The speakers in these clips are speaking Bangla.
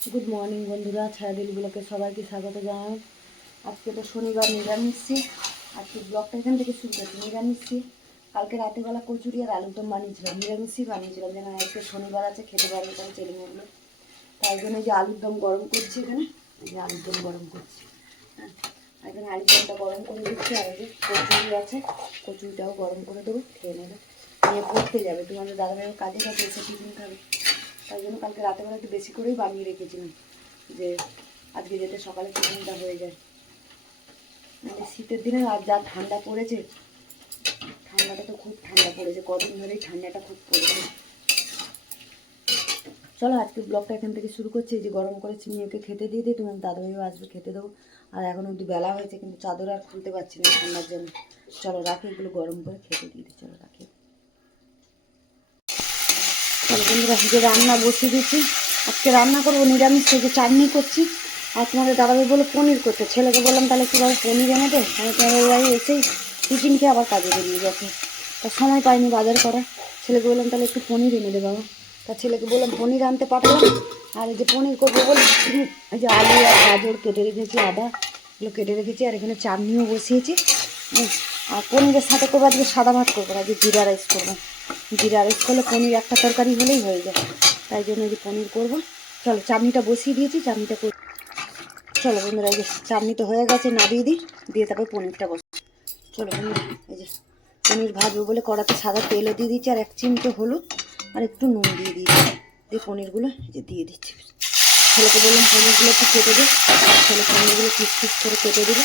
গুড মর্নিং বন্ধুরা, ছায়াদিল ব্লকে সবাইকে স্বাগত জানাই। আজকে তো শনিবার, নিরামিষি। আজকে ব্লগটা এখান থেকে শুরু করছি। নিরামিষি কালকে রাতেরবেলা কচুরি আর আলুর দম বানিয়েছিলাম, নিরামিষই বানিয়েছিলাম যেন আজকে শনিবার আছে, খেতে পারবে তাই ছেলে মেয়েগুলো। তাই জন্য যে আলুর দম গরম করছি এখানে, এই যে আলুর দম গরম করছি। হ্যাঁ, এখানে আলুর দমটা গরম করে দিচ্ছি, আর এই যে কচুরি আছে, কচুরিটাও গরম করে দেবো, খেয়ে নেবে। নিয়ে পড়তে যাবে, তোমাদের দাদাভাইও কাজে কাজে এসে টিফিন খাবে। তাই জন্য কালকে রাতেবেলা একটু বেশি করেই বানিয়ে রেখেছিলাম, যে আজকে যাতে সকালে টিফিনটা হয়ে যায়। মানে শীতের দিনে আর যা ঠান্ডা পড়েছে, ঠান্ডাটা তো খুব ঠান্ডা পড়েছে, কদিন ধরেই ঠান্ডাটা খুব পড়েছে। চলো আজকে ব্লগটা এখান থেকে শুরু করছি। যে গরম করেছি, মেয়েকে খেতে দিয়ে দিই, তোমার দাদাভাইও আসবে, খেতে দেবো। আর এখন অবধি বেলা হয়েছে, কিন্তু চাদর আর খুলতে পারছি না ঠান্ডার জন্য। চলো রাখি, এগুলো গরম করে খেতে দিয়ে দিই। চলো রাখি। চলো বন্ধুরা, যে রান্না বসিয়ে দিচ্ছি। আজকে রান্না করবো নিরামিষ, থেকে চাটনি করছি। আর তোমাদের দাদাভাই বলে পনির করতে, ছেলেকে বললাম তাহলে কীভাবে পনির এনে দে। আমি তোমাদের বাড়ি এসেই টিফিন খেয়ে আবার কাজে বেরিয়ে গেছে, তার সময় পাইনি বাজার করা। ছেলেকে বললাম তাহলে একটু পনির এনে দে বাবা। তা ছেলেকে বললাম পনির আনতে পাঠালাম। আর এই যে পনির করবো বলে এই যে আলু আর গাজর কেটে রেখেছি, আদা এগুলো কেটে রেখেছি, আর এখানে চাটনিও বসিয়েছি। আর পনিরের সাথে করবো আজকে সাদা ভাত করবো, আজকে জিরা রাইস করবো। জিরা রাইস করলে পনির একটা তরকারি হলেই হয়ে যায়, তাই জন্য এই যে পনির করবো। চলো চাটনিটা বসিয়ে দিয়েছি, চাটনিটা করে চলো বন্ধুরা, এই যে চাটনি তো হয়ে গেছে, নামিয়ে দিই, দিয়ে তারপরে পনিরটা বসে। চলো বন্ধুরা, এই যে পনির ভাজবো বলে কড়াতে সাদা তেলও দিয়ে দিচ্ছি, আর 1 চিমটে হলুদ আর একটু নুন দিয়ে দিয়েছি। দিয়ে পনিরগুলো এই যে দিয়ে দিচ্ছি। ছেলেকে বললাম পনিরগুলো একটু কেটে দে, ছেলে পনিরগুলো পিস পিস করে কেটে দিল।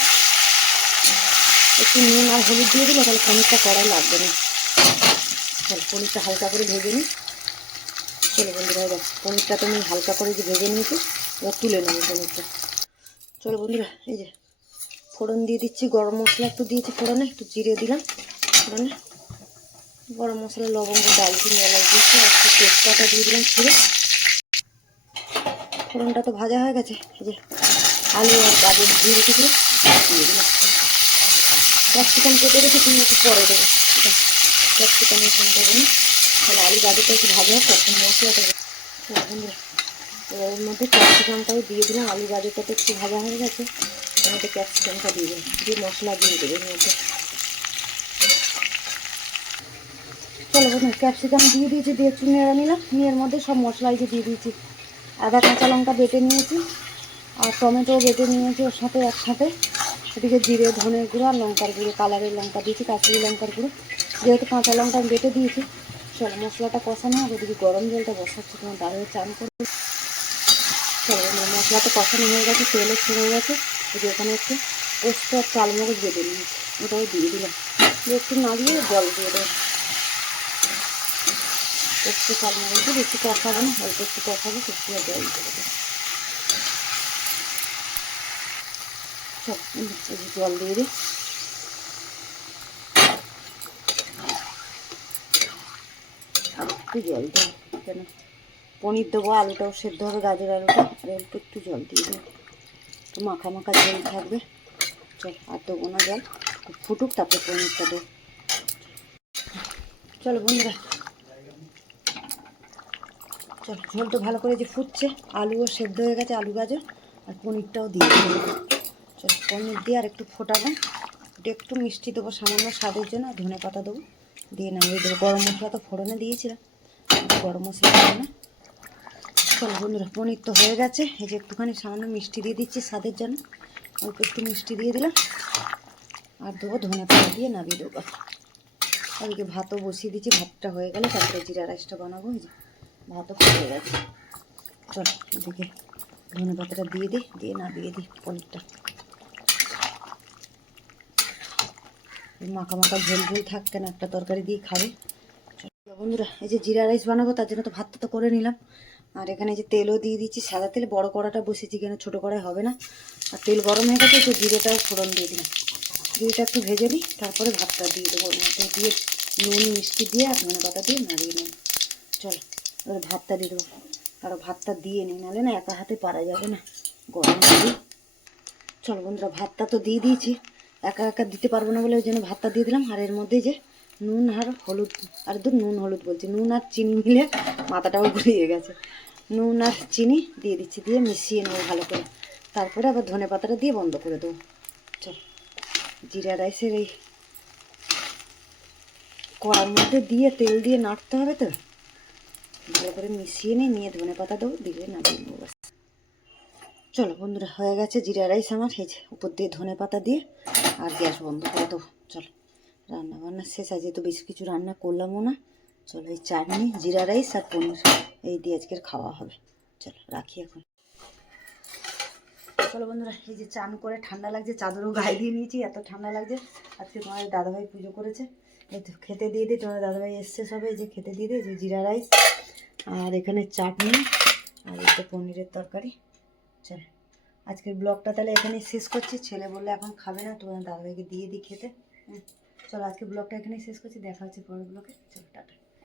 একটু নুন আর হলুদ দিয়ে দিলে তাহলে পনিরটা কড়াই লাগবে না। চলো পনিরটা হালকা করে ভেজে নিই। চলো বন্ধুরা, এবার পনিরটা তো আমি হালকা করে যে ভেজে নিয়েছি, এবার তুলে নেবো পনিরটা। চলো বন্ধুরা, এই যে ফোড়ন দিয়ে দিচ্ছি, গরম মশলা একটু দিয়েছি ফোড়নে, একটু জিরে দিলাম ফোড়নে, গরম মশলা, লবঙ্গ, দারচিনি, এলাচ দিয়েছি, আর একটু তেজপাতা দিয়ে দিলাম ছিঁড়ে। ফোড়নটা তো ভাজা হয়ে গেছে, এই যে আলু আর গাজর দিয়ে রেখেছিলাম দিয়ে দিলাম। ক্যাপসিকাম কেটে রেখেছি, একটু পরে দেবো। ক্যাপসিকামের ফোন দেবো না, তাহলে আলু গাজরটা একটু ভাজা হোক, তখন মশলাটা বন্ধুরা। এবার এর মধ্যে ক্যাপসিকামটাও দিয়ে দিলাম, আলু গাজরটা তো একটু ভাজা হয়ে গেছে, এর মধ্যে ক্যাপসিকামটা দিয়ে দিলাম, দিয়ে মশলা দিয়ে দেবো এর মধ্যে। চলো বন্ধুরা, ক্যাপসিকাম দিয়ে দিয়েছি, দিয়ে একটু নেড়ে নিলাম, নিয়ে এর মধ্যে সব মশলাই যে দিয়ে দিয়েছি। আদা কাঁচা লঙ্কা বেটে নিয়েছি, আর টমেটো বেটে নিয়েছি ওর সাথে একসাথে। এদিকে জিরে, ধনের গুঁড়ো আর লঙ্কার গুঁড়ো, কালারের লঙ্কা দিয়েছি, কাশ্মীরি লঙ্কার গুঁড়ো, যেহেতু কাঁচা লঙ্কা বেটে দিয়েছি। চলো মশলাটা কষানো হবে, ওদিকে গরম জলটা বসাচ্ছি, তোমার দাঁড়িয়ে চান করবে। চলো মশলাটা কষানো হয়ে গেছে, তেলও ছেড়ে গেছে। এই যে ওখানে একটু পোস্ত আর চালমগজ বেটে নিয়েছি, ওটাও দিয়ে দিলাম, দিয়ে একটু নাড়িয়ে জল দিয়ে দেবো। একটু চালমগজ দিয়ে একটু কষাবো না, অল্প একটু কষাবো, একটু জল দিয়ে দেবো। জল দিয়ে দিই, একটু জল দেবো, কেন পনির দেবো, আলুটাও সেদ্ধ হবে, গাজর আলুটা, আর অল্প একটু জল দিয়ে দেবো, একটু মাখা মাখা ঝোল থাকবে। চল আর দেবো না জল, ফুটুক তারপরে পনিরটা দেবো। চলো বন্ধুরা, চলো ঝোল তো ভালো করে যে ফুটছে, আলুও সেদ্ধ হয়ে গেছে, আলু গাজর আর পনিরটাও দিয়ে দেবো। চলো পনির দিয়ে আর একটু ফোটাবো, একটু মিষ্টি দেবো সামান্য স্বাদের জন্য, আর ধনে পাতা দেবো, দিয়ে নামিয়ে দেবো। গরম মশলা তো ফোড়নে দিয়েছিলাম, গরম মশলা দেবো না। চলো বন্ধুরা, পনির তো হয়ে গেছে, এই যে একটুখানি সামান্য মিষ্টি দিয়ে দিচ্ছি স্বাদের জন্য, অল্প একটু মিষ্টি দিয়ে দিলাম, আর দেবো ধনে পাতা দিয়ে নামিয়ে দেবো। ওদিকে ভাতও বসিয়ে দিচ্ছি, ভাতটা হয়ে গেলে তারপরে জিরা রাইসটা বানাবো। এই যে ভাতও হয়ে গেছে। চলো এদিকে ধনে পাতাটা দিয়ে দিই, দিয়ে নামিয়ে দিই পনিরটা। মাখা মাখা ঝোল ঝোল থাক, কেন একটা তরকারি দিয়ে খাবে। চলো বন্ধুরা, এই যে জিরা রাইস বানাবো, তার জন্য তো ভাতটা তো করে নিলাম, আর এখানে যে তেলও দিয়ে দিচ্ছি, সাদা তেল, বড় কড়াটা বসেছি, কেন ছোটো কড়াই হবে না। আর তেল গরম হয়ে গেছে, একটু জিরেটাও ফোড়ন দিয়ে দিলাম, জিরেটা একটু ভেজে নিই, তারপরে ভাতটা দিয়ে দেবো ওর মধ্যে, দিয়ে নুন মিষ্টি দিয়ে আর ধনে পাতা দিয়ে নাড়িয়ে নেব। চলো এবার ভাতটা দিয়ে দেবো, আরও ভাতটা দিয়ে নিই, নাহলে না একা হাতে পারা যাবে না, গরম হবে। চলো বন্ধুরা, ভাতটা তো দিয়ে দিয়েছি, একা একা দিতে পারবো না বলে ওই জন্য ভাতটা দিয়ে দিলাম। আর এর মধ্যে যে নুন আর হলুদ, আর নুন হলুদ বলছি, নুন আর চিনি মিলে মাথাটাও ঘুরিয়ে গেছে, নুন আর চিনি দিয়ে দিচ্ছি, দিয়ে মিশিয়ে নেবো ভালো করে। তারপরে আবার ধনে পাতাটা দিয়ে বন্ধ করে দেবো। চল, জিরা রাইসের এই কড়ার মধ্যে দিয়ে তেল দিয়ে নাড়তে হবে তো, ভালো করে মিশিয়ে নিয়ে ধনে পাতা দেবো, দিয়ে নামিয়ে নেবো ব্যাস। চলো বন্ধুরা, হয়ে গেছে জিরা রাইস আমার। এই যে উপর দিয়ে ধনে পাতা দিয়ে আর গ্যাস বন্ধ করে দেবো। চলো, রান্না বান্না শেষ। আজকে তো বেশি কিছু রান্না করলামও না। চলো, এই চাটনি, জিরা রাইস আর পনির এই দিয়ে আজকের খাওয়া হবে। চলো রাখি এখন। চলো বন্ধুরা, এই যে চান করে ঠান্ডা লাগছে, চাদরও গায়ে দিয়ে নিয়েছি, এত ঠান্ডা লাগছে। আজকে তোমাদের দাদাভাই পুজো করেছে, এই তো খেতে দিয়ে দিই। তোমাদের দাদাভাই এসছে সবে, এই যে খেতে দিয়ে দিই। যে জিরা রাইস আর এখানে চাটনি আর একটা পনিরের তরকারি। চলো, আজকের ব্লগটা তাহলে এখানেই শেষ করছি। ছেলে বললে এখন খাবে না, তোমাদের দাদাভাইকে দিয়ে দিই খেতে। চলো, আজকে ব্লগটা এখানেই শেষ করছি। দেখা হচ্ছে পরের ব্লগে। চলো, টাটা।